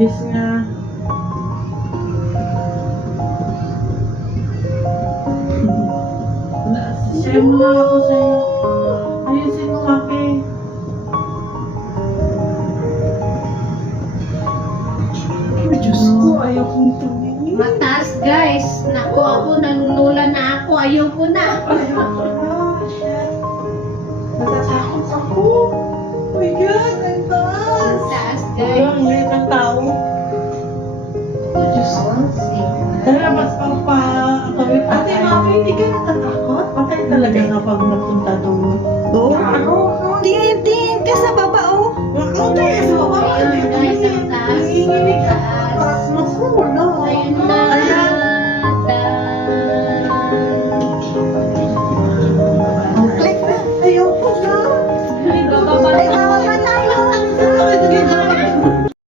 Imbis nga. Share mo na ako sa'yo. Ayusin mo kami. Ay, Diyos ko, ayaw kong tumingin. Mataas guys. Naku ako, nanunula na ako. Ayoko na. Natatakot ako. Oh my God, ang taas. Mataas Wala, guys. ang liit ng tao. Oh, Diyos ko. Tara, ba't pa kami Ate, Mami, hindi ka natatakot? Patay talaga kapag napunta